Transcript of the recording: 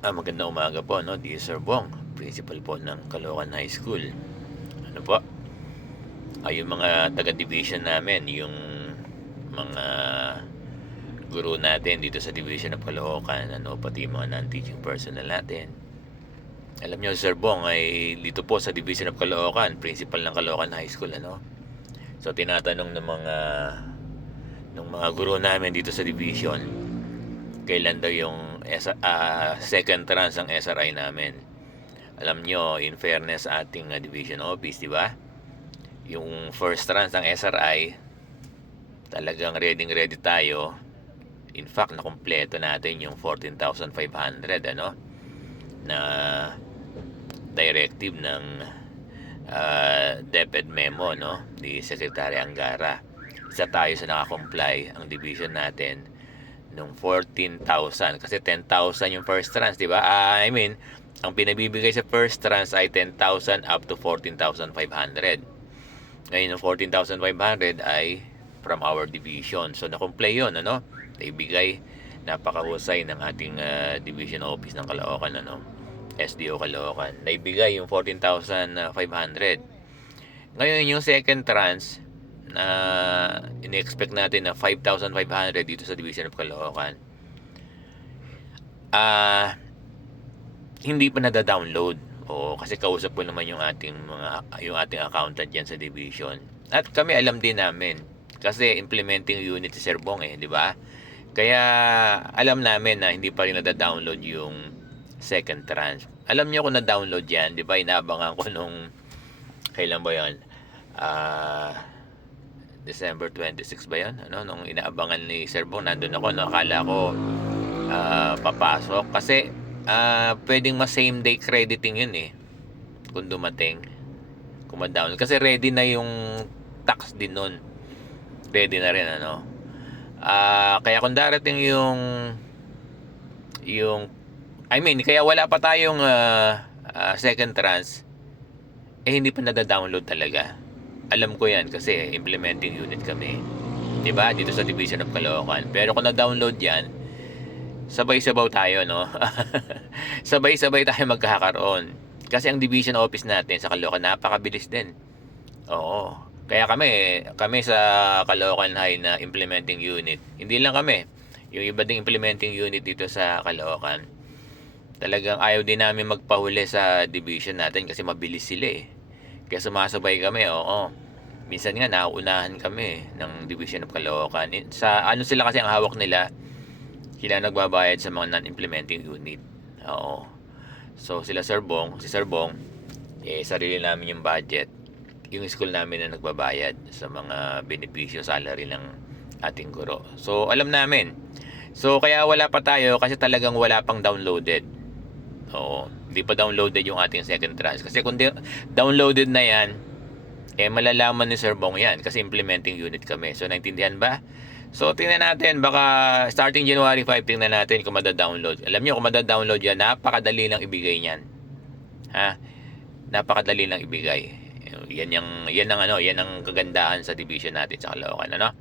Magandang umaga po, no? Di Sir Bong, principal po ng Caloocan High School. Ano po? Yung mga taga-division namin, yung mga guro natin dito sa Division of Caloocan, ano, pati yung mga non-teaching personnel natin. Alam nyo, Sir Bong, ay dito po sa Division of Caloocan, principal ng Caloocan High School, ano? So, tinatanong ng mga guro namin dito sa division, kailan daw yung second tranche ng SRI namin. Alam nyo, in fairness sa ating division office, di ba? Yung first tranche ng SRI, talagang ready tayo. In fact, nakumpleto natin yung 14,500, ano, na directive ng DepEd memo, no, ni Secretary Angara. Isa tayo sa nakakomply ang division natin nung 14,000 kasi 10,000 yung first tranche, di ba? Ang pinabibigay sa first tranche ay 10,000 up to 14,500. Ngayon yung 14,500 ay from our division. So na-comply yun, ano? Naibigay, napakahusay ng ating division office ng Caloocan, ano? SDO Caloocan. Naibigay yung 14,500. Ngayon yung second tranche na ini-expect natin na 5,500 dito sa Division of Caloocan. Hindi pa nada-download. O kasi kausap ko naman yung ating accountant diyan sa division. At kami alam din namin kasi implementing unit si Sir Bong, di ba? Kaya alam namin na hindi pa rin nada-download yung second tranche. Alam niyo kung na-download yan, di ba? Inaabangan ko nung kailan ba 'yon? December 26 ba 'yon? Ano, nung inaabangan ni Sir Bong, nandun ako, no? Akala ko papasok kasi pwedeng mas same day crediting yun kung dumating, kung ma-down, kasi ready na yung tax din nun, ready na rin, ano. Kaya kung darating yung kaya wala pa tayong second tranche, hindi pa nada-download talaga. Alam ko yan kasi implementing unit kami, diba, dito sa Division of Caloocan. Pero kung na-download yan, sabay-sabaw tayo, no? Sabay-sabay tayo magkakaroon. Kasi ang division office natin sa Caloocan, napakabilis din. Oo. Kaya kami sa Caloocan High na implementing unit, hindi lang kami, yung iba ding implementing unit dito sa Caloocan, talagang ayaw din namin magpahuli sa division natin kasi mabilis sila. Kaya sumasabay kami, oo. Minsan nga nauunahan kami ng Division of Caloocan. Sa ano sila kasi ang hawak nila, sila nagbabayad sa mga non-implementing unit. Oo. So si Sir Bong, sarili namin yung budget. Yung school namin na nagbabayad sa mga benepisyo, salary ng ating guro. So alam namin. So kaya wala pa tayo kasi talagang wala pang downloaded. Oo, hindi pa downloaded yung ating second tranche. Kasi kung downloaded na yan, malalaman ni Sir Bong yan kasi implementing unit kami. So naintindihan ba? So tingnan natin, baka starting January 5, tingnan natin kung mada-download. Alam niyo kung mada-download yan, napakadali lang ibigay niyan. Ha? Napakadali lang ibigay. Yan ang kagandahan sa division natin sa Caloocan, ano?